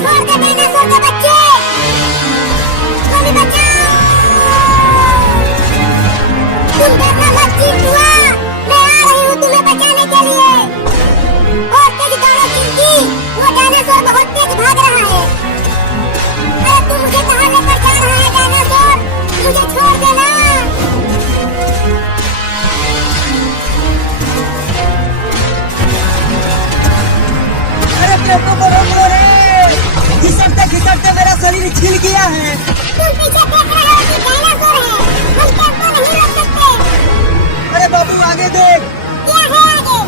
छोड़ दे डायनासोर के बच्चे, हमें बचाओ। तुम डरना मत चिंटुआ, मैं आ रही हूँ तुम्हें बचाने के लिए। और तेज दौड़ो चिंकी, वो डायनासोर बहुत तेज भाग रहा है। अरे तू मुझे कहाँ लेकर जा रहा है डायनासोर, मुझे छोड़ देना। अरे टेम्पो को रोको रे, घिसटते घिसटते मेरा शरीर छिल गया है। तुम पीछे देख रहे हो कि डायनासोर है, हम टेम्पो नहीं रोक सकते। अरे बाबू आगे देख। क्या है आगे?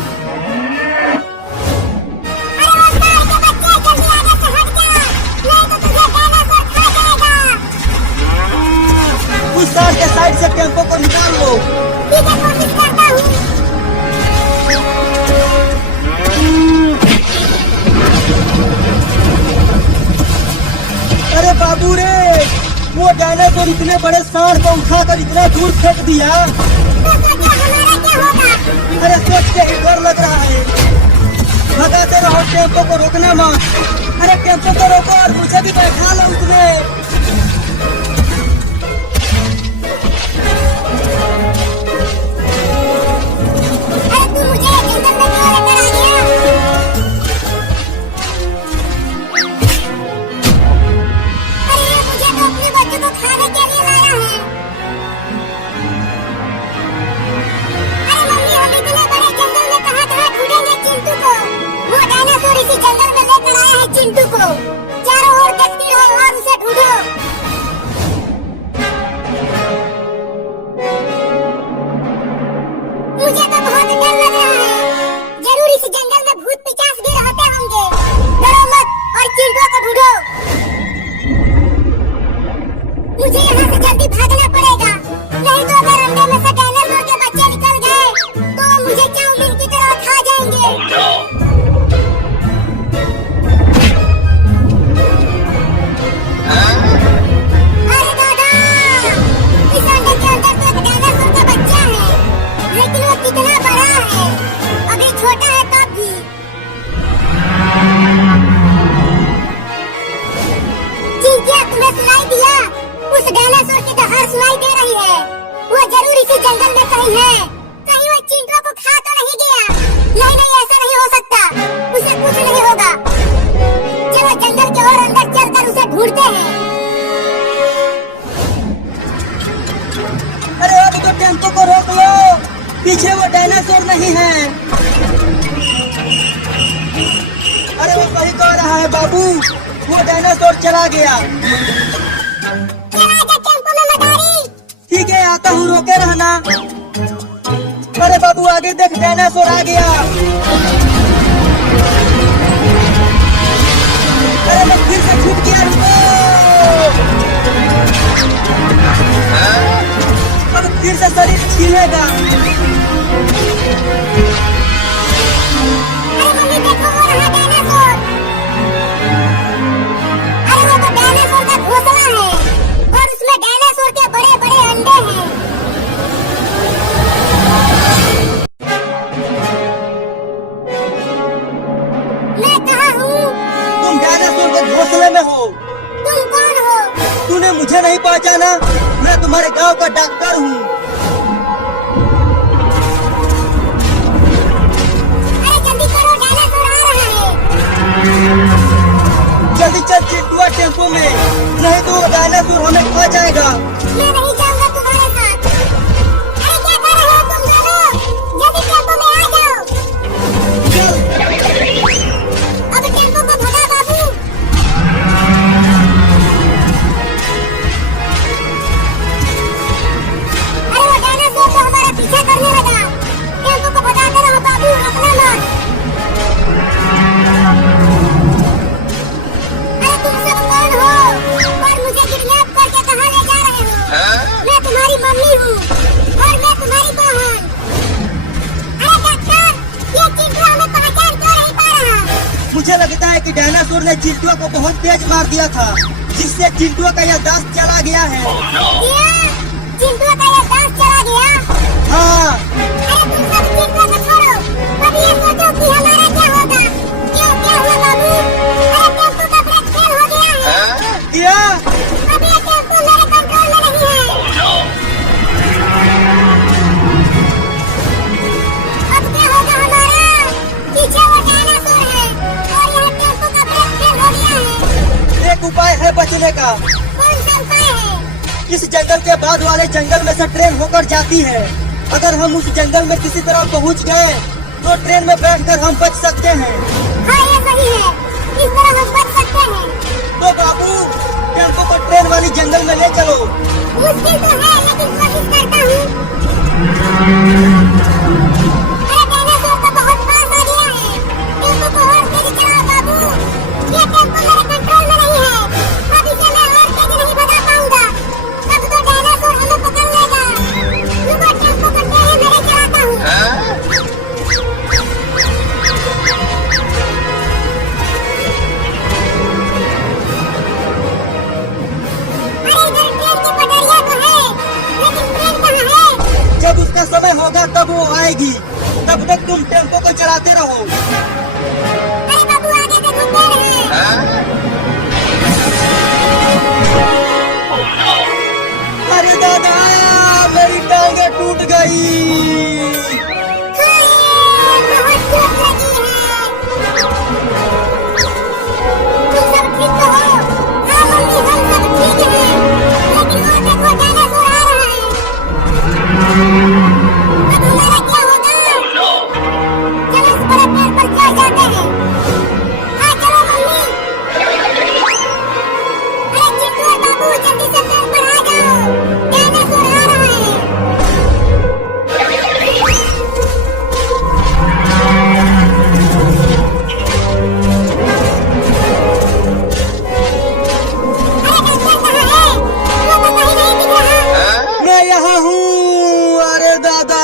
अरे वो तार के बच्चे, जल्दी आगे से हट जा, नहीं तो तुझे डायनासोर खा जाएगा। उस तार के साइड से टेम्पो को निकाल लो। ठीक है, कोशिश करता हूँ। अरे बाबू रे, वो डायनासोर इतने बड़े सांड को उठाकर इतना दूर फेंक दिया। तो सोचो हमारा क्या होगा? अरे सोच के ही डर लग रहा है। भगाते रहो, टेम्पो को रोकना मत। अरे टेम्पो को रोको और मुझे भी बैठा लो उसमें। अरे तू मुझे जंगल में क्यों लेकर आ गया? अरे मुझे तो अपने बच्चों को खाने के लिए लाया है। अरे मम्मी, हम इतने बड़े जंगल में कहाँ ढूंढेंगे चिंटू को? वो डायनासोर इसी जंगल में लेकर आया है चिंटू को। चारों ओर देखती हो और उसे ढूंढो। मुझे तो बहुत डर लग रहा है, जरूर इस जंगल में भूत पिशाच भी रहते होंगे। डरो मत और चिंटू को ढूंढो। मुझे यहाँ से जल्दी भागना पड़ेगा, नहीं तो अगर अंडे में से डायनासोर के बच्चे निकल गए तो मुझे चाउमीन की तरह खा जाएंगे। अरे दादा, इस अंडे के अंदर तो एक डायनासोर का बच्चा है, लेकिन वो कितना बड़ा है, अभी छोटा है तब भी। चिंकिया, तुम्हें सुनाई दिया? उस डायनासोर की दहाड़ सुनाई दे रही है। वो जरूर इसी जंगल में कहीं है। कहीं वो चिंटू को खा तो नहीं गया? नहीं नहीं, ऐसा नहीं हो सकता, उसे कुछ नहीं होगा। चलो जंगल के और अंदर चलकर उसे ढूंढते हैं। अरे अब तो टेम्पो को रोक लो, पीछे वो डायनासोर नहीं है। अरे वो सही कह रहा है बाबू, वो डायनासोर चला गया। चला जा टेम्पो में मदारी। ठीक है, आता हूँ, रोके रहना। अरे बाबू आगे देख, डायनासोर आ गया। अरे मैं फिर से छूट गया, रुको। अब फिर से शरीर छिलेगा। अरे मम्मी देखो, वो रहा डायनासोर। अरे वो तो डायनासोर का घोंसला है और उसमें डायनासोर के बड़े बड़े अंडे हैं। मैं कहाँ हूँ? तुम डायनासोर के घोंसले में हो। तुम कौन हो? तूने मुझे नहीं पहचाना? मैं तुम्हारे गांव का डॉक्टर हूँ। अरे जल्दी करो, डायनासोर आ रहा है। जल्दी चल चिंटुआ टेम्पो में, नहीं तो वो डायनासोर हमें खा जाएगा। मैं नहीं जाऊंगा तुम्हारे साथ। अरे क्या कर रहे हो तुम दोनों? जल्दी टेम्पो में आ जाओ। चल। अब टेम्पो को भगा बाबू। अरे वो डायनासोर तो हमारा पीछा करने लगा। टेम्पो को भगाते रहो बाबू, रोकना मत। अरे तुम सब कौन हो और मुझे किडनैप करके कहाँ ले जा रहे हो? मैं तुम्हारी मम्मी हूँ और मैं तुम्हारी बहन। अरे डॉक्टर, ये चिंटू हमें पहचान क्यों नहीं पा रहा? मुझे लगता है कि डायनासोर ने चिंटुआ को बहुत तेज मार दिया था, जिससे चिंटुआ का याददाश्त चला गया है। चिंटू का याददाश्त चला गया? हाँ। अरे तुम सब चिंटू को छोड़ो, अब ये सोचो कि हमारा क्या होगा। क्या हुआ बाबू? अरे टेम्पो का ब्रेक फेल एक उपाय है बचने का। कौन सा उपाय है? इस जंगल के बाद वाले जंगल में से ट्रेन होकर जाती है। अगर हम उस जंगल में किसी तरह पहुंच गए तो ट्रेन में बैठकर हम बच सकते हैं। हाँ ये सही है, इस तरह हम बच सकते हैं। तो बाबू टेम्पो को ट्रेन वाली जंगल में ले चलो। मुश्किल तो है लेकिन कोशिश करता हूँ। अरे डायनासोर तो बहुत पास आ गया है। टेम्पो को और तेज चलाओ बाबू। ये टेम्पो मेरे कंट्रोल में नहीं है। अब इसे मैं और तेज नहीं भगा पाऊंगा। तब तो डायनासोर हमें पकड़ लेगा। रुको टेम्पो को टेढ़े मेढ़े चलाता हूँ। जब उसका समय होगा तब वो आएगी। तब तक तुम टेम्पो को चलाते रहो। अरे बाबू आगे देखो पेड़ है। अरे दादा मेरी टांगे टूट गई। बहुत चोट लगी है। तुम सब ठीक तो हो? हाँ मम्मी हम सब ठीक हैं। लेकिन वो देखो डायनासोर आ रहा है। अब हमारा क्या होगा? चलो इस बड़े पेड़ पर चढ़ जाते हैं। हाँ चलो मम्मी। अरे चिंटू और बाबू जल्दी से पेड़ पर आ जाओ। डायनासोर आ रहा है। मैं यहाँ हूँ। अरे दादा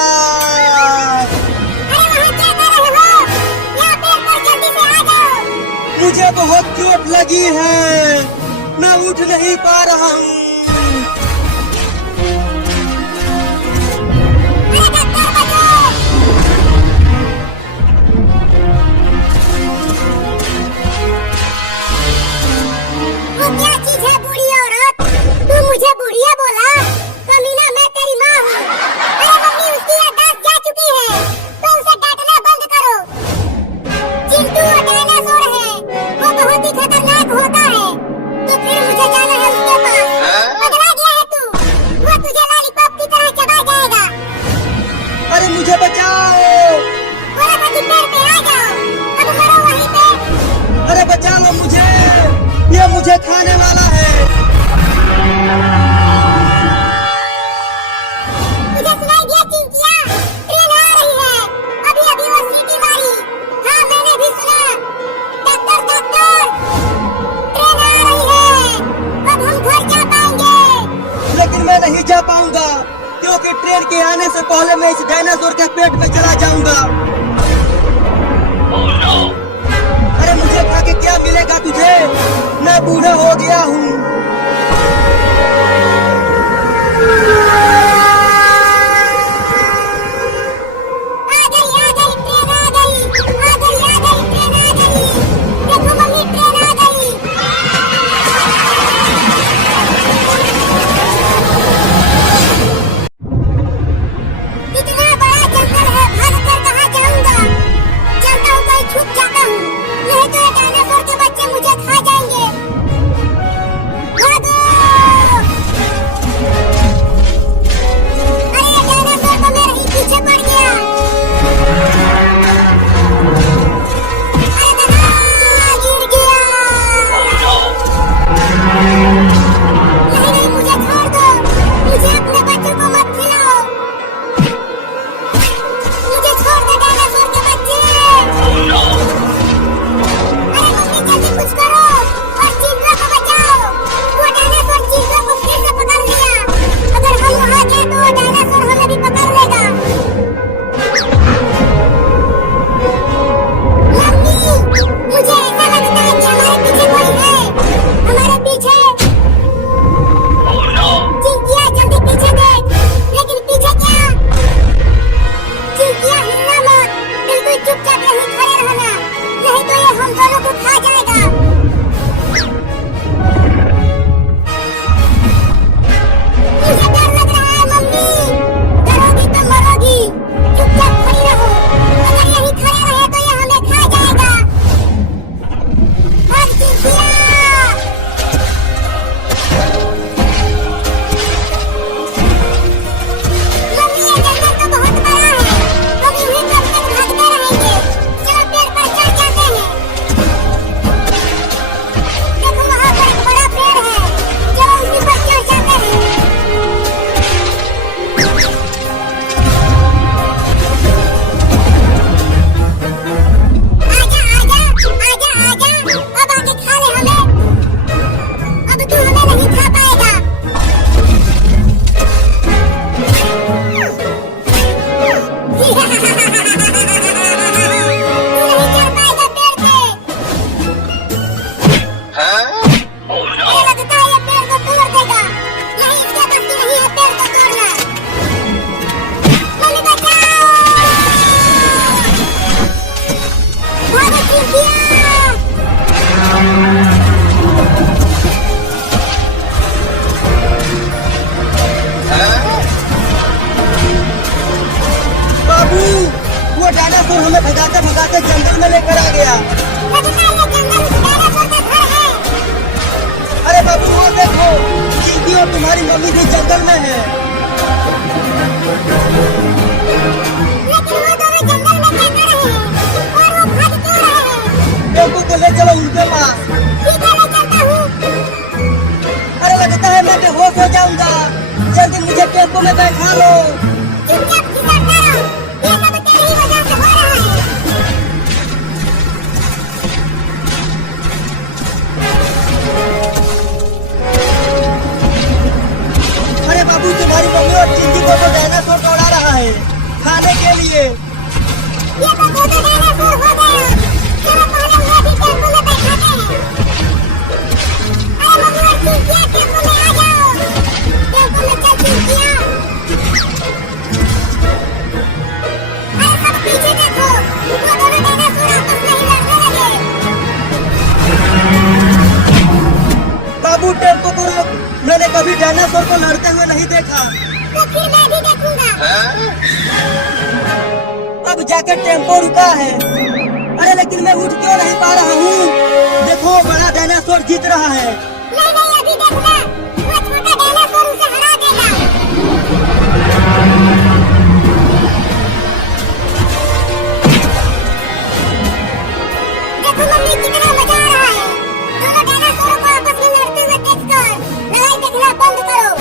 मुझे बहुत चोट लगी है। मैं उठ नहीं पा रहा हूँ। वो क्या चीज है बूढ़ी औरत? तू मुझे बुढ़िया बोला? कमीना मैं तेरी माँ हूँ। अरे मम्मी उसकी याददाश्त जा चुकी है। तो उसे डांटना बंद करो। चिंटू वो डायनासोर है। वो बहुत ही खतरनाक होता है। तो फिर मुझे जाना है उसके पास। पगला गया है तू? वो तुझे लॉलीपॉप की तरह चबा जाएगा। अरे मुझे बचाओ। बोला था कि पेड़ पे आ जाओ। अब मरो वहीं पे। अरे बचा लो मुझे। ये मुझे खाने वाला है। मुझे सुनाई दिया चिंकिया। ट्रेन आ रही है। अभी अभी वो सीटी मारी। हाँ मैंने भी सुना। डॉक्टर डॉक्टर ट्रेन आ रही है। अब हम घर जा पाएंगे। लेकिन मैं नहीं जा पाऊंगा क्योंकि ट्रेन के आने से पहले मैं इस डायनासोर के पेट में चला जाऊंगा। अरे मुझे खा के क्या मिलेगा तुझे? मैं बूढ़ा हो गया हूँ। आ गई ट्रेन आ गई। आ गई ट्रेन आ गई। देखो मम्मी ट्रेन आ गई। इतना बड़ा जंगल है, भाग कर कहाँ जाऊंगा? चलता हूँ कहीं छुप जाता हूँ। नहीं तो ये डायनासोर के बच्चे मुझे खा जाएंगे। मम्मी भी जंगल में है। लेकिन वो दोनों जंगल में क्या कर रहे हैं और वो भाग क्यों रहे हैं? टेम्पो को ले चलो उनके पास। ठीक है, मैं चलता हूँ। अरे लगता है मैं बेहोश हो जाऊंगा, जल्दी मुझे टेम्पो में बैठा लो। चुपचाप खिसकता रहो, ये सब तेरी वजह से हो रहा है। अरे बाबू, तुम्हारी मम्मी और चिंकी को तो डायनासोर दौड़ा रहा है खाने के लिए। ये तो दो डायनासोर हो गया। चलो पहले उन्हें भी टेम्पो में बैठाते हैं। अरे मम्मी और चिंकिया, टेम्पो में आ जाओ। टेम्पो में चल चिंकिया। अरे सब पीछे देखो, वो दोनों डायनासोर आपस में ही लड़ने लगे। बाबू टेम्पो को रोक, मैंने कभी डायनासोर को लड़ते हुए नहीं देखा। तो फिर मैं भी देखूंगा। अब जाकर टेम्पो रुका है। अरे लेकिन मैं उठ क्यों नहीं पा रहा हूँ? देखो बड़ा डायनासोर जीत रहा है। नहीं नहीं, अभी देखना, वो छोटा डायनासोर उसे हरा देगा। देखो मम्मी, कितना मजा आ रहा है। दोनों डायनासोरों को आपस में लड़ते हुए देखकर लड़ाई देखना बंद करो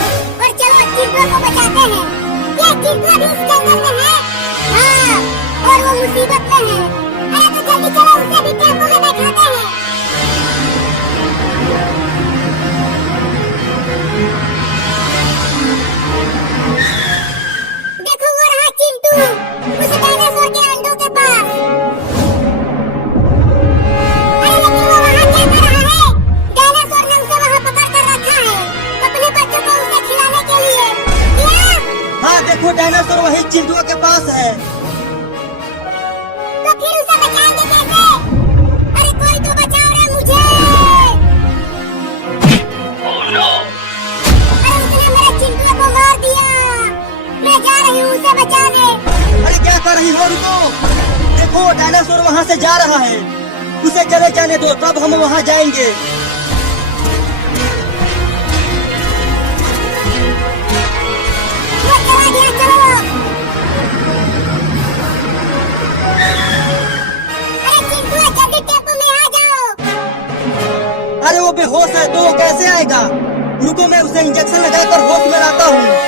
और चलो चिंटू को बचाते हैं। ये चिंटू अभी इस जंगल में है। हाँ, और वो मुसीबत में है। अरे तो जल्दी चलो, उसे भी टेम्पो में बैठाते हैं। देखो वो रहा चिंटू, उस डायनासोर के अंडों के पास। अरे लेकिन वो वहाँ क्या कर रहा है? डायनासोर ने उसे वहाँ पकड़ कर रखा है, अपने बच्चों को उसे खिलाने के लिए। क्या? हाँ देखो, डायनासोर वही चिंटू के पास है। तो फिर उसे बचाएंगे कैसे? अरे कोई तो बचाओ रे मुझे। अरे उसने मेरे चिंटू को मार दिया। मैं जा रही हूँ उसे बचाने। अरे क्या कर रही हो? रुको, देखो डायनासोर वहाँ से जा रहा है। उसे चले जाने दो, तब हम वहाँ जाएंगे। वो चला गया, चलो। अरे चिंटू, जल्दी टेम्पो में आ जाओ। अरे वो बेहोश है तो वो कैसे आएगा? रुको, मैं उसे इंजेक्शन लगाकर होश में लाता हूँ।